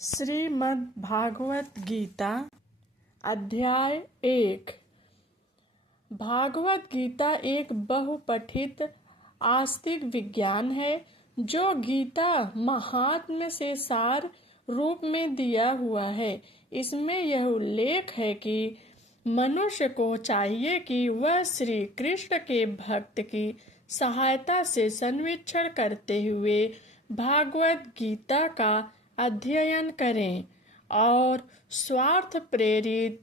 श्रीमद् भागवत गीता अध्याय 1। भागवत गीता एक बहुपठित आस्तिक विज्ञान है जो गीता महात्म्य से सार रूप में दिया हुआ है। इसमें यह उल्लेख है कि मनुष्य को चाहिए कि वह श्री कृष्ण के भक्त की सहायता से संवीक्षण करते हुए भागवत गीता का अध्ययन करें और स्वार्थ प्रेरित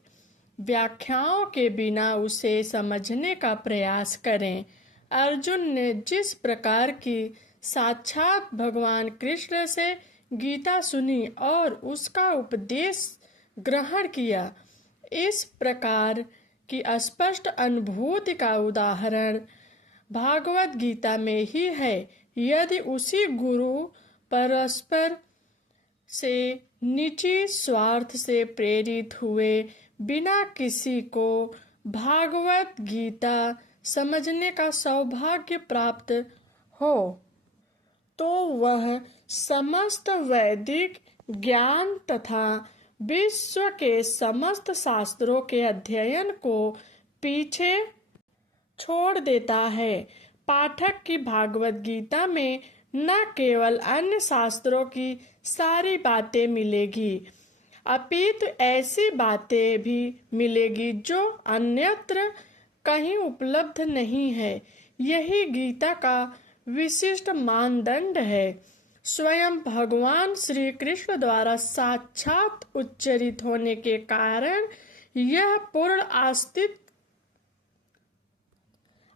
व्याख्याओं के बिना उसे समझने का प्रयास करें। अर्जुन ने जिस प्रकार की साक्षात भगवान कृष्ण से गीता सुनी और उसका उपदेश ग्रहण किया, इस प्रकार की स्पष्ट अनुभूति का उदाहरण भागवत गीता में ही है। यदि उसी गुरु परस्पर से निजी स्वार्थ से प्रेरित हुए बिना किसी को भागवत गीता समझने का सौभाग्य प्राप्त हो तो वह समस्त वैदिक ज्ञान तथा विश्व के समस्त शास्त्रों के अध्ययन को पीछे छोड़ देता है। पाठक की भागवत गीता में न केवल अन्य शास्त्रों की सारी बातें मिलेगी, अपितु ऐसी बातें भी मिलेगी जो अन्यत्र कहीं उपलब्ध नहीं है। यही गीता का विशिष्ट मानदंड है। स्वयं भगवान श्री कृष्ण द्वारा साक्षात उच्चरित होने के कारण यह पूर्ण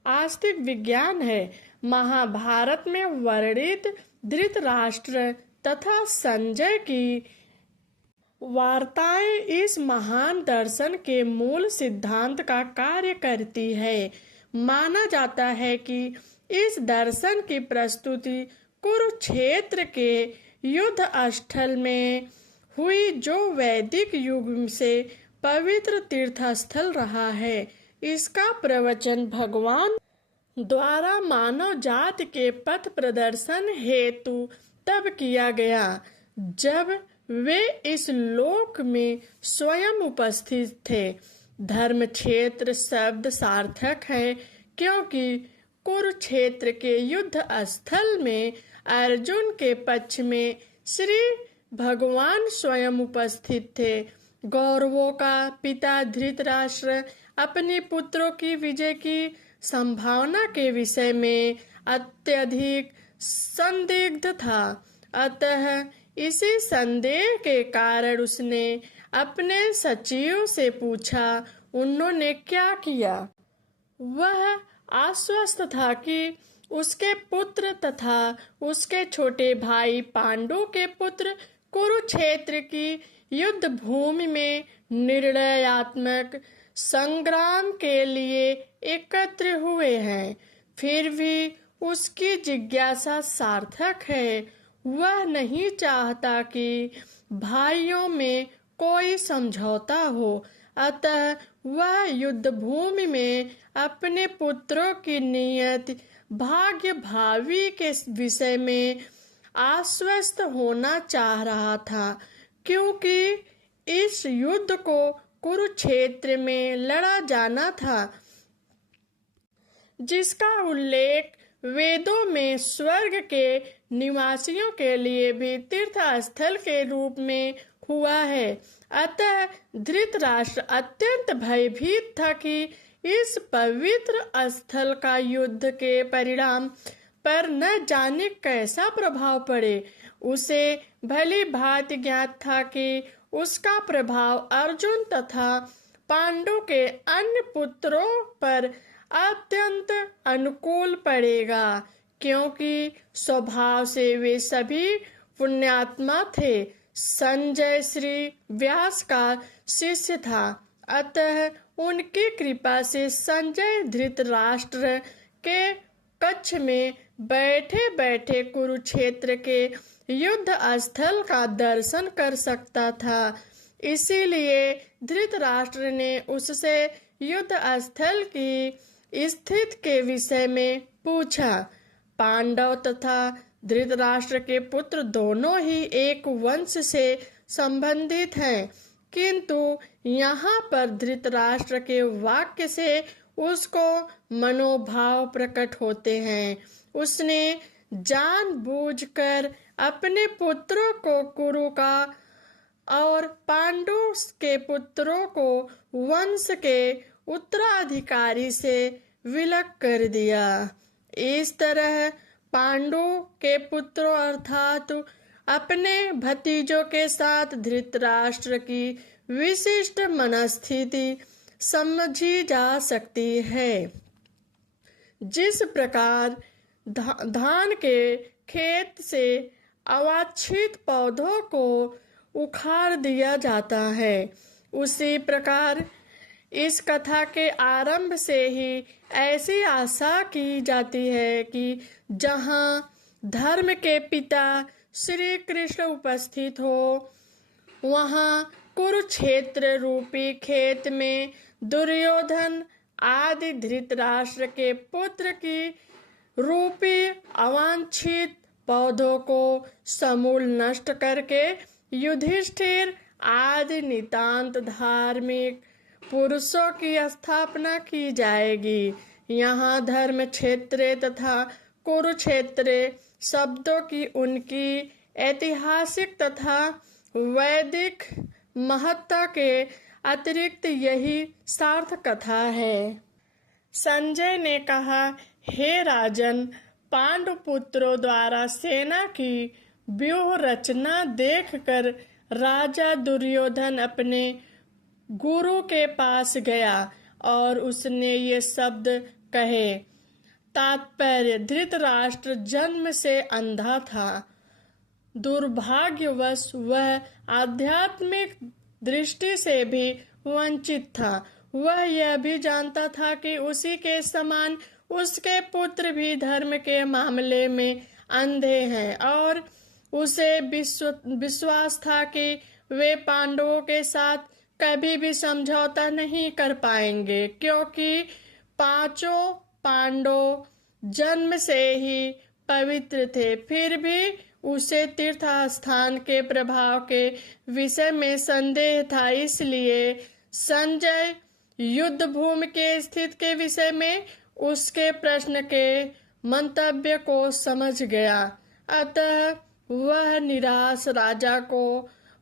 आस्तिक विज्ञान है। महाभारत में वर्णित धृतराष्ट्र तथा संजय की वार्ताएं इस महान दर्शन के मूल सिद्धांत का कार्य करती है। माना जाता है कि इस दर्शन की प्रस्तुति कुरुक्षेत्र के युद्ध स्थल में हुई, जो वैदिक युग से पवित्र तीर्थस्थल रहा है। इसका प्रवचन भगवान द्वारा मानव जाति के पथ प्रदर्शन हेतु तब किया गया जब वे इस लोक में स्वयं उपस्थित थे। धर्म क्षेत्र शब्द सार्थक है क्योंकि कुरुक्षेत्र के युद्ध स्थल में अर्जुन के पक्ष में श्री भगवान स्वयं उपस्थित थे। कौरवों का पिता धृतराष्ट्र अपने पुत्रों की विजय की संभावना के विषय में अत्यधिक संदिग्ध था। अतः इसी संदेह के कारण उसने अपने सचिव से पूछा। उन्होंने क्या किया? वह आश्वस्त था कि उसके पुत्र तथा उसके छोटे भाई पांडु के पुत्र कुरुक्षेत्र की युद्ध भूमि में निर्णयात्मक संग्राम के लिए एकत्र हुए हैं। फिर भी उसकी जिज्ञासा सार्थक है। वह नहीं चाहता कि भाइयों में कोई समझौता हो, अतः वह युद्ध भूमि में अपने पुत्रों की नियत भाग्य भावी के विषय में आश्वस्त होना चाह रहा था, क्योंकि इस युद्ध को कुरुक्षेत्र में लड़ा जाना था, जिसका उल्लेख वेदों में स्वर्ग के निवासियों के लिए भी तीर्थ स्थल के रूप में हुआ है। अतः धृतराष्ट्र अत्यंत भयभीत था कि इस पवित्र स्थल का युद्ध के परिणाम पर न जाने कैसा प्रभाव पड़े। उसे भली भांति ज्ञात था कि उसका प्रभाव अर्जुन तथा पांडु के अन्य पुत्रों पर अत्यंत अनुकूल पड़ेगा, क्योंकि स्वभाव से वे सभी पुण्यात्मा थे। संजय श्री व्यास का शिष्य था, अतः उनकी कृपा से संजय धृतराष्ट्र के कक्ष में बैठे बैठे कुरुक्षेत्र के युद्ध स्थल का दर्शन कर सकता था। इसीलिए धृतराष्ट्र ने उससे युद्ध स्थल की स्थिति के विषय में पूछा। पांडव तथा धृतराष्ट्र के पुत्र दोनों ही एक वंश से संबंधित हैं, किंतु यहाँ पर धृतराष्ट्र के वाक्य से उसको मनोभाव प्रकट होते हैं। उसने जानबूझकर अपने पुत्रों को कुरु का और पांडु के पुत्रों को वंश के उत्तराधिकारी से विलग कर दिया। इस तरह पांडु के पुत्रों अर्थात अपने भतीजों के साथ धृतराष्ट्र की विशिष्ट मनस्थिति समझी जा सकती है। जिस प्रकार धान के खेत से अवांछित पौधों को उखाड़ दिया जाता है, उसी प्रकार इस कथा के आरंभ से ही ऐसी आशा की जाती है कि जहाँ धर्म के पिता श्री कृष्ण उपस्थित हो, वहाँ कुरुक्षेत्र रूपी खेत में दुर्योधन आदि धृतराष्ट्र के पुत्र की रूपी अवांछित पौधों को समूल नष्ट करके युधिष्ठिर आदि नितांत धार्मिक पुरुषों की स्थापना की जाएगी। यहाँ धर्म क्षेत्र तथा कुरुक्षेत्र शब्दों की उनकी ऐतिहासिक तथा वैदिक महत्ता के अतिरिक्त यही सार्थ कथा है। संजय ने कहा, हे राजन, पांडुपुत्रों द्वारा सेना की व्यूह रचना देखकर राजा दुर्योधन अपने गुरु के पास गया और उसने ये शब्द कहे। तात्पर्य, धृतराष्ट्र जन्म से अंधा था। दुर्भाग्यवश वह आध्यात्मिक दृष्टि से भी वंचित था। वह यह भी जानता था कि उसी के समान उसके पुत्र भी धर्म के मामले में अंधे हैं और उसे विश्वास था कि वे पांडवों के साथ कभी भी समझौता नहीं कर पाएंगे, क्योंकि पांचों पांडव जन्म से ही पवित्र थे। फिर भी उसे तीर्थ स्थान के प्रभाव के विषय में संदेह था। इसलिए संजय युद्ध भूमि के स्थिति के विषय में उसके प्रश्न के मंतव्य को समझ गया। अतः वह निराश राजा को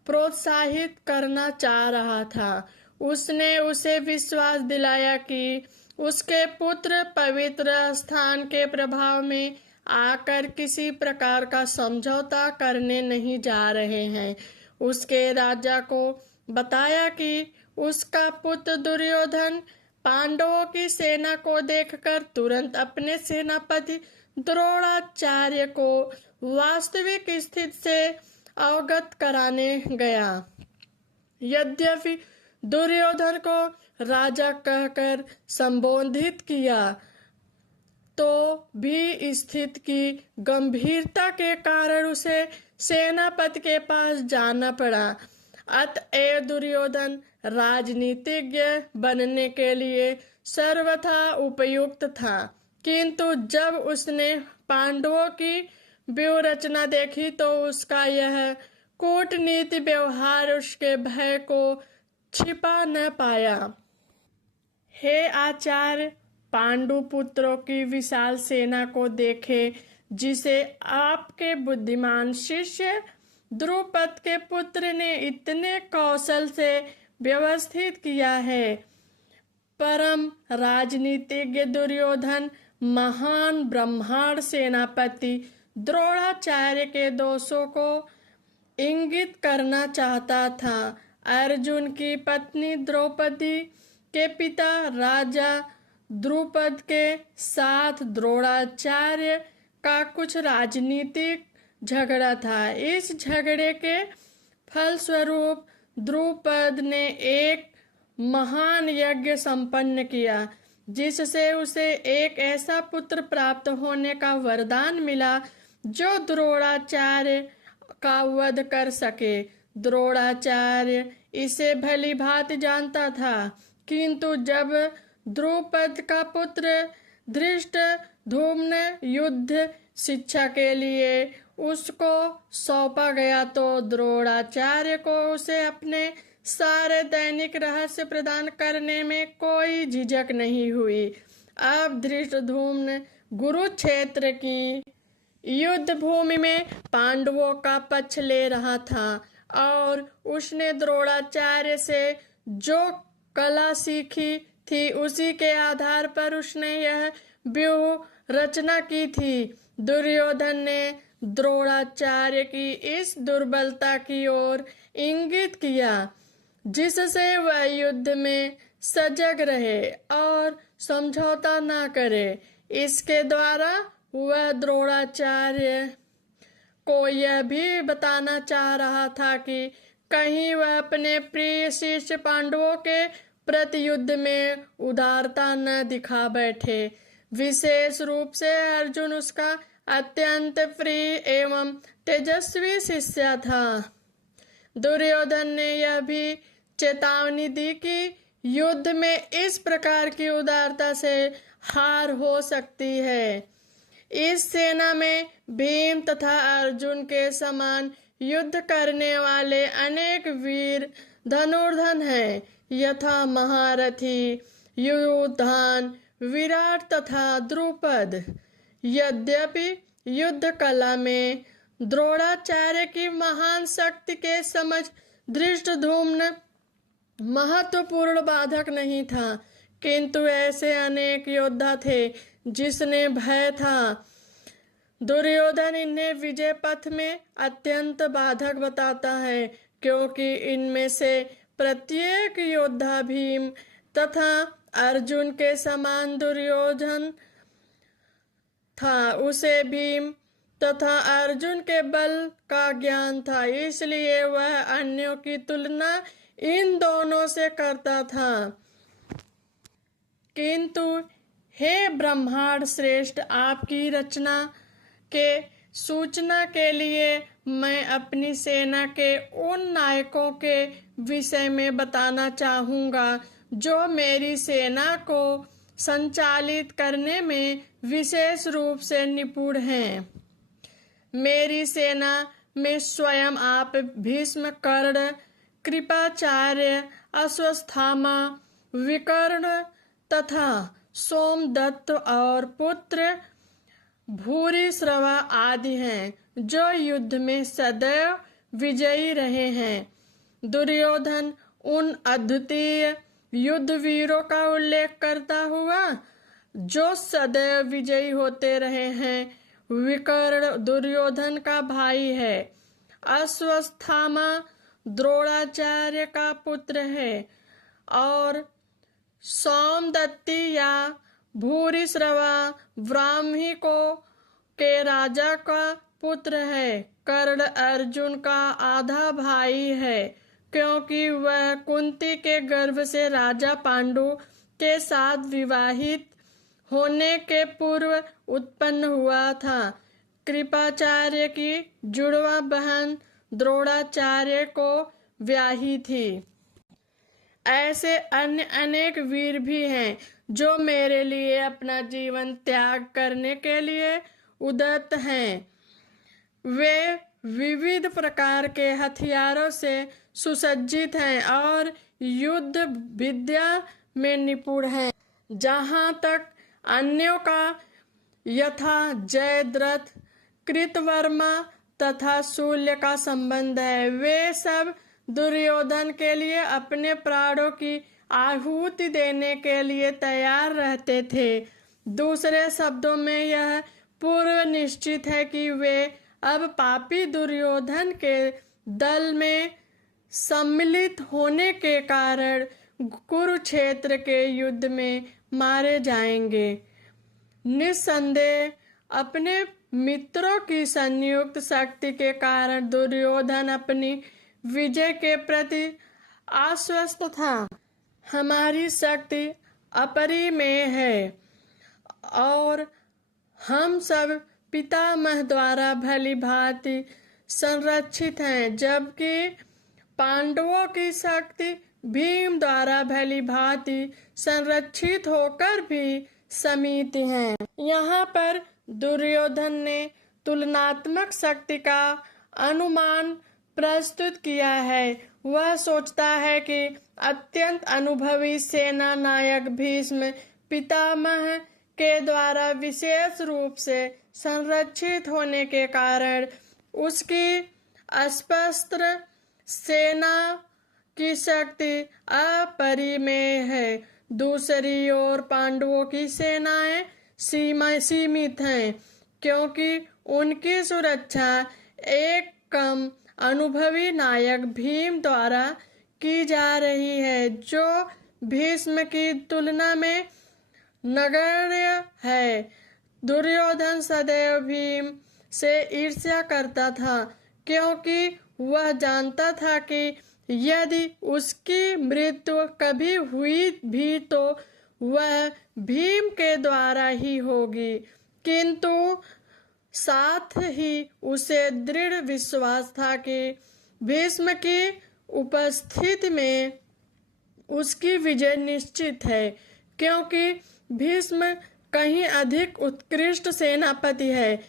प्रोत्साहित करना चाह रहा था। उसने उसे विश्वास दिलाया कि उसके पुत्र पवित्र स्थान के प्रभाव में आकर किसी प्रकार का समझौता करने नहीं जा रहे हैं। उसके राजा को बताया कि उसका पुत्र दुर्योधन पांडवों की सेना को देखकर तुरंत अपने सेनापति द्रोणाचार्य को वास्तविक स्थिति से अवगत कराने गया। यद्यपि दुर्योधन को राजा कहकर संबोधित किया, तो भी स्थिति की गंभीरता के कारण उसे सेनापति के पास जाना पड़ा। अतएव दुर्योधन राजनीतिज्ञ बनने के लिए सर्वथा उपयुक्त था, किंतु जब उसने पांडवों की व्यूह रचना देखी तो उसका यह कूटनीति व्यवहार उसके भय को छिपा न पाया। हे आचार्य, पांडु पुत्रों की विशाल सेना को देखे, जिसे आपके बुद्धिमान शिष्य द्रुपद के पुत्र ने इतने कौशल से व्यवस्थित किया है। परम राजनीतिज्ञ दुर्योधन महान ब्रह्मांड सेनापति द्रोणाचार्य के दोषों को इंगित करना चाहता था। अर्जुन की पत्नी द्रौपदी के पिता राजा द्रुपद के साथ द्रोणाचार्य का कुछ राजनीतिक झगड़ा था। इस झगड़े के फलस्वरूप द्रुपद ने एक महान यज्ञ संपन्न किया, जिससे उसे एक ऐसा पुत्र प्राप्त होने का वरदान मिला जो द्रोणाचार्य का वध कर सके। द्रोणाचार्य इसे भली भांति जानता था, किंतु जब द्रुपद का पुत्र धृष्ट धूम्न युद्ध शिक्षा के लिए उसको सौंपा गया तो द्रोणाचार्य को उसे अपने सारे दैनिक रहस्य प्रदान करने में कोई झिझक नहीं हुई। अब धृष्टद्युम्न कुरुक्षेत्र की युद्ध भूमि में पांडवों का पक्ष ले रहा था और उसने द्रोणाचार्य से जो कला सीखी थी उसी के आधार पर उसने यह व्यूह रचना की थी। दुर्योधन ने द्रोणाचार्य की इस दुर्बलता की ओर इंगित किया जिससे वह युद्ध में सजग रहे और समझौता न करे। इसके द्वारा वह द्रोणाचार्य को यह भी बताना चाह रहा था कि कहीं वह अपने प्रिय शिष्य पांडवों के प्रति युद्ध में उदारता न दिखा बैठे। विशेष रूप से अर्जुन उसका अत्यंत प्रिय एवं तेजस्वी शिष्य था। दुर्योधन ने यह भी चेतावनी दी कि युद्ध में इस प्रकार की उदारता से हार हो सकती है। इस सेना में भीम तथा अर्जुन के समान युद्ध करने वाले अनेक वीर धनुर्धर हैं, यथा महारथी, युधान, विराट तथा द्रुपद। यद्यपि युद्ध कला में द्रोणाचार्य की महान शक्ति के समझ धृष्टद्युम्न महत्वपूर्ण बाधक नहीं था, किंतु ऐसे अनेक योद्धा थे जिसने भय था। दुर्योधन इन्हें विजय पथ में अत्यंत बाधक बताता है, क्योंकि इनमें से प्रत्येक योद्धा भीम तथा अर्जुन के समान दुर्योधन था। उसे भीम तथा अर्जुन के बल का ज्ञान था, इसलिए वह अन्यों की तुलना इन दोनों से करता था। किंतु हे ब्रह्मांड श्रेष्ठ, आपकी रचना के सूचना के लिए मैं अपनी सेना के उन नायकों के विषय में बताना चाहूँगा जो मेरी सेना को संचालित करने में विशेष रूप से निपुण हैं। मेरी सेना में स्वयं आप भीष्म, कर्ण, कृपाचार्य, अश्वत्थामा, विकर्ण तथा सोमदत्त और पुत्र भूरिश्रवा आदि हैं, जो युद्ध में सदैव विजयी रहे हैं। दुर्योधन उन अद्वितीय युद्ध वीरों का उल्लेख करता हुआ जो सदैव विजयी होते रहे हैं। विकर्ण दुर्योधन का भाई है, अश्वत्थामा द्रोणाचार्य का पुत्र है और सोमदत्ती या भूरिश्रवा ब्राह्मणों के राजा का पुत्र है। कर्ण अर्जुन का आधा भाई है, क्योंकि वह कुंती के गर्भ से राजा पांडु के साथ विवाहित होने के पूर्व उत्पन्न हुआ था। कृपाचार्य की जुड़वा बहन द्रोणाचार्य को ब्याही थी। ऐसे अन्य अनेक वीर भी हैं जो मेरे लिए अपना जीवन त्याग करने के लिए उद्यत हैं। वे विविध प्रकार के हथियारों से सुसज्जित हैं और युद्ध विद्या में निपुण हैं। जहाँ तक अन्यों का यथा जयद्रथ, कृतवर्मा तथा शूल्य का संबंध है, वे सब दुर्योधन के लिए अपने प्राणों की आहुति देने के लिए तैयार रहते थे। दूसरे शब्दों में यह पूर्व निश्चित है कि वे अब पापी दुर्योधन के दल में सम्मिलित होने के कारण कुरुक्षेत्र के युद्ध में मारे जाएंगे। निस्संदेह अपने मित्रों की संयुक्त शक्ति के कारण दुर्योधन अपनी विजय के प्रति आश्वस्त था। हमारी शक्ति अपरिमेय है और हम सब पितामह द्वारा भली भांति संरक्षित हैं, जबकि पांडवों की शक्ति भीम द्वारा भली भांति संरक्षित होकर भी समिति हैं। यहाँ पर दुर्योधन ने तुलनात्मक शक्ति का अनुमान प्रस्तुत किया है। वह सोचता है कि अत्यंत अनुभवी सेना नायक भीष्म पितामह के द्वारा विशेष रूप से संरक्षित होने के कारण उसकी अस्पष्ट सेना की शक्ति अपरिमेय है। दूसरी ओर पांडवों की सेनाएं सीमित हैं, क्योंकि उनकी सुरक्षा एक कम अनुभवी नायक भीम द्वारा की जा रही है, जो भीष्म की तुलना में नगण्य है। दुर्योधन सदैव भीम से ईर्ष्या करता था, क्योंकि वह जानता था कि यदि उसकी मृत्यु कभी हुई भी तो वह भीम के द्वारा ही होगी। किंतु साथ ही उसे दृढ़ विश्वास था कि भीष्म की उपस्थिति में उसकी विजय निश्चित है, क्योंकि भीष्म कहीं अधिक उत्कृष्ट सेनापति है।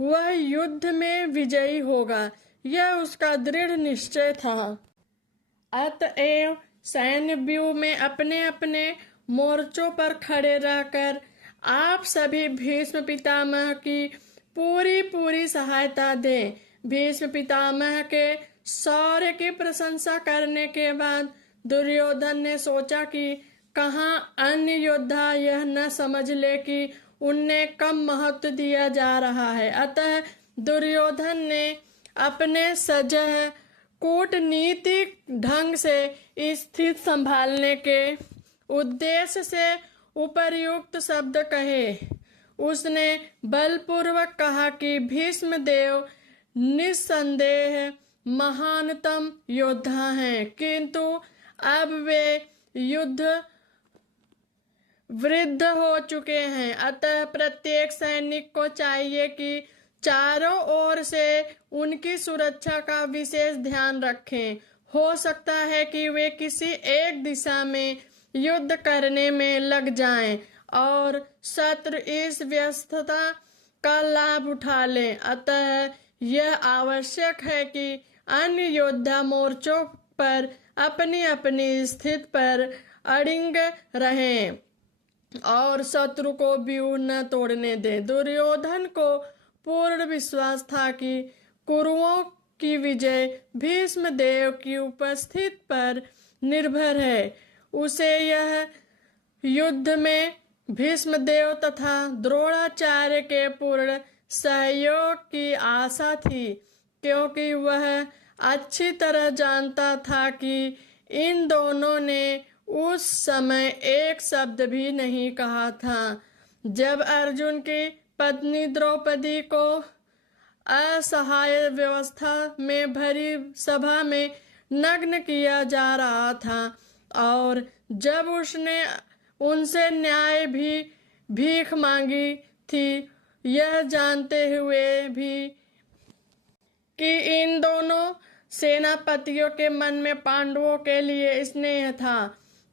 वह युद्ध में विजयी होगा, यह उसका दृढ़ निश्चय था। अतएव सैन्य व्यूह में अपने अपने मोर्चों पर खड़े रहकर आप सभी भीष्म पितामह की पूरी सहायता दें। भीष्म पितामह के शौर्य की प्रशंसा करने के बाद दुर्योधन ने सोचा कि कहाँ अन्य योद्धा यह न समझ ले कि उन्हें कम महत्व दिया जा रहा है। अतः दुर्योधन ने अपने सजह कूटनीतिक ढंग से स्थिति संभालने के उद्देश्य से उपर्युक्त शब्द कहे। उसने बलपूर्वक कहा कि भीष्म देव निस्संदेह महानतम योद्धा हैं, किंतु अब वे युद्ध वृद्ध हो चुके हैं। अतः प्रत्येक सैनिक को चाहिए कि चारों ओर से उनकी सुरक्षा का विशेष ध्यान रखें। हो सकता है कि वे किसी एक दिशा में युद्ध करने में लग जाएं और शत्रु इस व्यस्तता का लाभ उठा लें। अतः यह आवश्यक है कि अन्य योद्धा मोर्चों पर अपनी अपनी स्थिति पर अडिग रहें और शत्रु को व्यूह न तोड़ने दें। दुर्योधन को पूर्ण विश्वास था कि कुरुओं की विजय भीष्म देव की उपस्थिति पर निर्भर है। उसे यह युद्ध में भीष्म देव तथा द्रोणाचार्य के पूर्ण सहयोग की आशा थी, क्योंकि वह अच्छी तरह जानता था कि इन दोनों ने उस समय एक शब्द भी नहीं कहा था। जब अर्जुन की पत्नी द्रौपदी को असहाय व्यवस्था में भरी सभा में नग्न किया जा रहा था और जब उसने उनसे न्याय भी भीख मांगी थी, यह जानते हुए भी कि इन दोनों सेनापतियों के मन में पांडवों के लिए स्नेह था,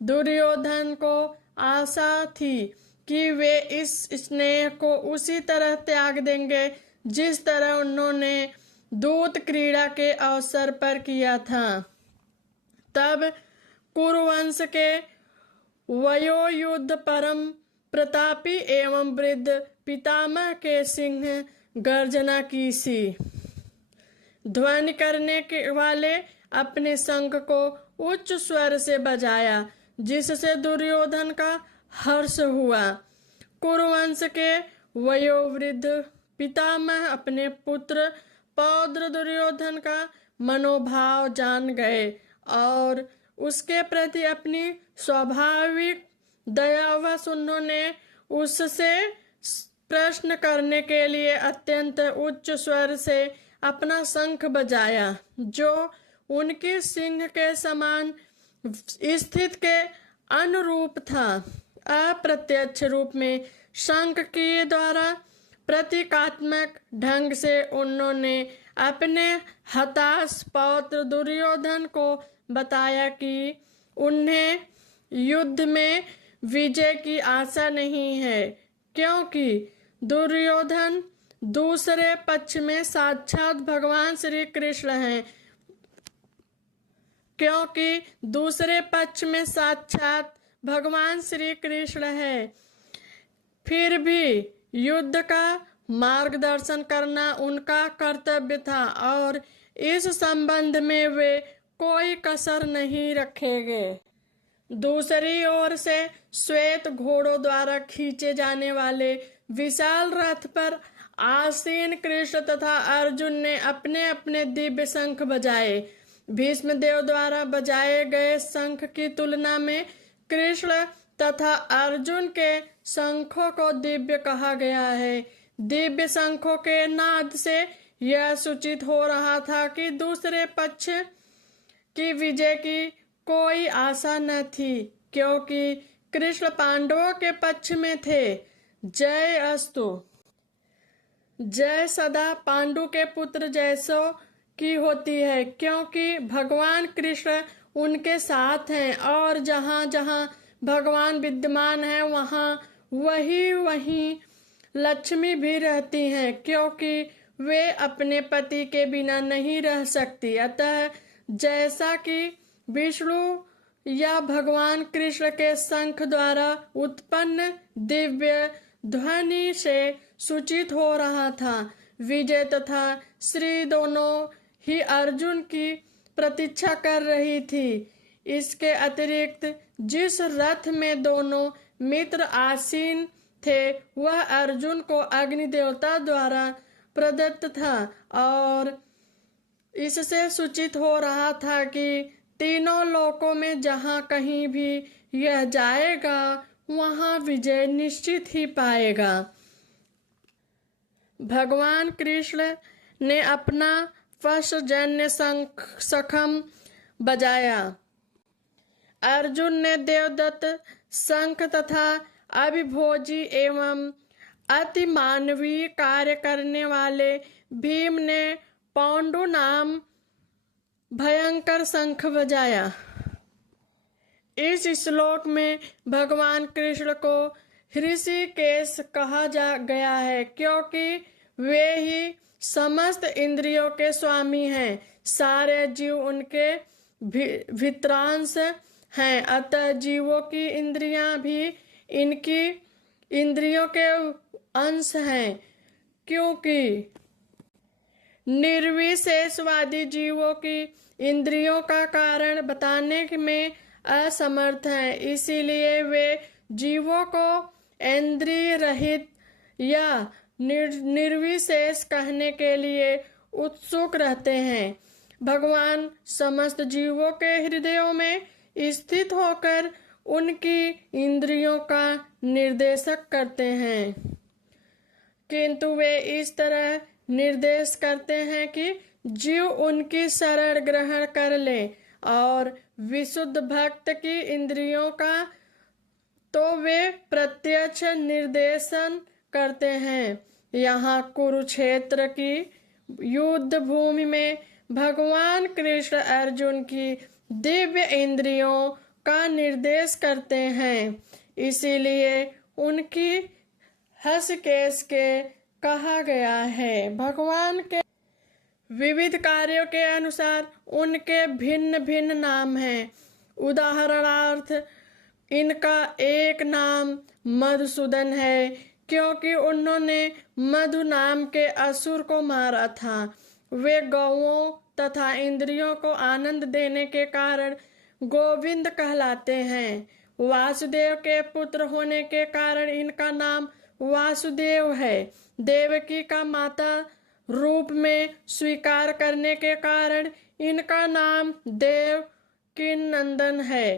दुर्योधन को आशा थी कि वे इस स्नेह को उसी तरह त्याग देंगे जिस तरह उन्होंने दूत क्रीड़ा के अवसर पर किया था। तब कुरुवंश के वयोयुद्ध परम प्रतापी एवं वृद्ध पितामह के सिंह गर्जना की सी ध्वनि करने के वाले अपने शंख को उच्च स्वर से बजाया, जिससे दुर्योधन का हर्ष हुआ। कुरुवंश के वयोवृद्ध पितामह अपने पुत्र पौत्र दुर्योधन का मनोभाव जान गए और उसके प्रति अपनी स्वाभाविक दयावश उन्होंने उससे प्रश्न करने के लिए अत्यंत उच्च स्वर से अपना शंख बजाया, जो उनकी सिंह के समान स्थिति के अनुरूप था। अप्रत्यक्ष रूप में शंख के द्वारा प्रतीकात्मक ढंग से उन्होंने अपने हताश पौत्र दुर्योधन को बताया कि उन्हें युद्ध में विजय की आशा नहीं है, क्योंकि दुर्योधन दूसरे पक्ष में साक्षात भगवान श्री कृष्ण हैं। क्योंकि दूसरे पक्ष में साक्षात भगवान श्री कृष्ण है, फिर भी युद्ध का मार्गदर्शन करना उनका कर्तव्य था और इस संबंध में वे कोई कसर नहीं रखेंगे। दूसरी ओर से श्वेत घोड़ों द्वारा खींचे जाने वाले विशाल रथ पर आसीन कृष्ण तथा अर्जुन ने अपने अपने दिव्य शंख बजाए। भीष्मदेव द्वारा बजाए गए शंख की तुलना में कृष्ण तथा अर्जुन के शंखों को दिव्य कहा गया है। दिव्य शंखों के नाद से यह सूचित हो रहा था कि दूसरे पक्ष की विजय की कोई आशा न थी, क्योंकि कृष्ण पांडवों के पक्ष में थे। जय अस्तु। जय सदा पांडु के पुत्र जैसो की होती है, क्योंकि भगवान कृष्ण उनके साथ हैं और जहाँ जहाँ भगवान विद्यमान है वहाँ वहीं लक्ष्मी भी रहती हैं, क्योंकि वे अपने पति के बिना नहीं रह सकती। अतः जैसा कि विष्णु या भगवान कृष्ण के शंख द्वारा उत्पन्न दिव्य ध्वनि से सूचित हो रहा था, विजय तथा श्री दोनों ही अर्जुन की प्रतीक्षा कर रही थी। इसके अतिरिक्त जिस रथ में दोनों मित्र आसीन थे वह अर्जुन को अग्नि देवता द्वारा प्रदत्त था और इससे सूचित हो रहा था कि तीनों लोकों में जहाँ कहीं भी यह जाएगा वहाँ विजय निश्चित ही पाएगा। भगवान कृष्ण ने अपना फर्शजन्य शंख बजाया। अर्जुन ने देवदत्त शंख तथा अभिभोजी एवं अति मानवीय कार्य करने वाले भीम ने पांडु नाम भयंकर शंख बजाया। इस श्लोक में भगवान कृष्ण को ऋषिकेश कहा जा गया है, क्योंकि वे ही समस्त इंद्रियों के स्वामी हैं। सारे जीव उनके भित्रांश हैं, अतः जीवों की इंद्रियां भी इनकी इंद्रियों के अंश हैं, क्योंकि निर्विशेषवादी जीवों की इंद्रियों का कारण बताने में असमर्थ हैं। इसीलिए वे जीवों को इंद्रिय रहित या निर्विशेष कहने के लिए उत्सुक रहते हैं। भगवान समस्त जीवों के हृदयों में स्थित होकर उनकी इंद्रियों का निर्देशक करते हैं, किंतु वे इस तरह निर्देश करते हैं कि जीव उनकी शरण ग्रहण कर ले और विशुद्ध भक्त की इंद्रियों का तो वे प्रत्यक्ष निर्देशन करते हैं। यहाँ कुरुक्षेत्र की युद्ध भूमि में भगवान कृष्ण अर्जुन की दिव्य इंद्रियों का निर्देश करते हैं, इसीलिए उनकी हर्षकेश के कहा गया है। भगवान के विविध कार्यों के अनुसार उनके भिन्न भिन्न नाम हैं। उदाहरणार्थ इनका एक नाम मधुसूदन है, क्योंकि उन्होंने मधु नाम के असुर को मारा था। वे गौओं तथा इंद्रियों को आनंद देने के कारण गोविंद कहलाते हैं। वासुदेव के पुत्र होने के कारण इनका नाम वासुदेव है। देवकी का माता रूप में स्वीकार करने के कारण इनका नाम देवकी नंदन है।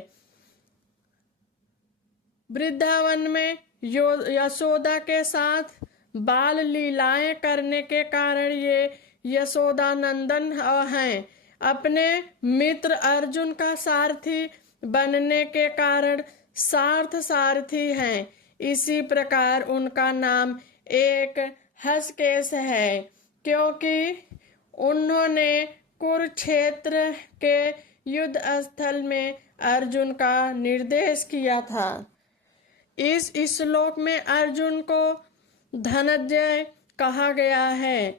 वृंदावन में यशोदा के साथ बाल लीलाएं करने के कारण ये यशोदा नंदन हैं। अपने मित्र अर्जुन का सारथी बनने के कारण सार्थ सारथी हैं। इसी प्रकार उनका नाम एक हर्षकेश है, क्योंकि उन्होंने कुरुक्षेत्र के युद्ध स्थल में अर्जुन का निर्देश किया था। इस श्लोक में अर्जुन को धनंजय कहा गया है,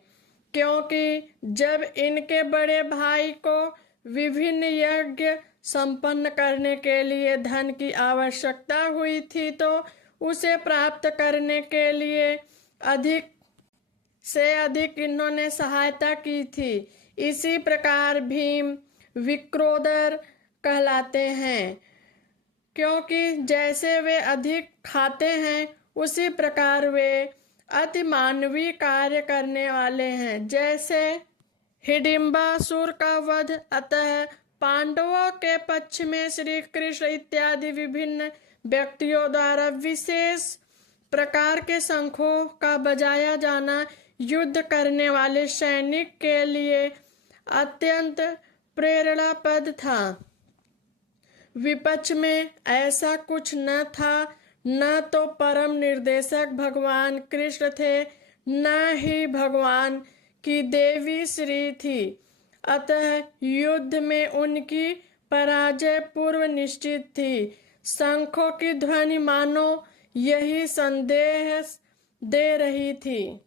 क्योंकि जब इनके बड़े भाई को विभिन्न यज्ञ संपन्न करने के लिए धन की आवश्यकता हुई थी तो उसे प्राप्त करने के लिए अधिक से अधिक इन्होंने सहायता की थी। इसी प्रकार भीम विक्रोधर कहलाते हैं, क्योंकि जैसे वे अधिक खाते हैं उसी प्रकार वे अति मानवीय कार्य करने वाले हैं। जैसे हिडिंबासुर का वध, अतः पांडवों के पक्ष में श्री कृष्ण इत्यादि विभिन्न व्यक्तियों द्वारा विशेष प्रकार के शंखों का बजाया जाना युद्ध करने वाले सैनिक के लिए अत्यंत प्रेरणाप्रद था। विपक्ष में ऐसा कुछ न था, न तो परम निर्देशक भगवान कृष्ण थे, न ही भगवान की देवी श्री थी। अतः युद्ध में उनकी पराजय पूर्व निश्चित थी। शंखों की ध्वनि मानो यही संदेश दे रही थी।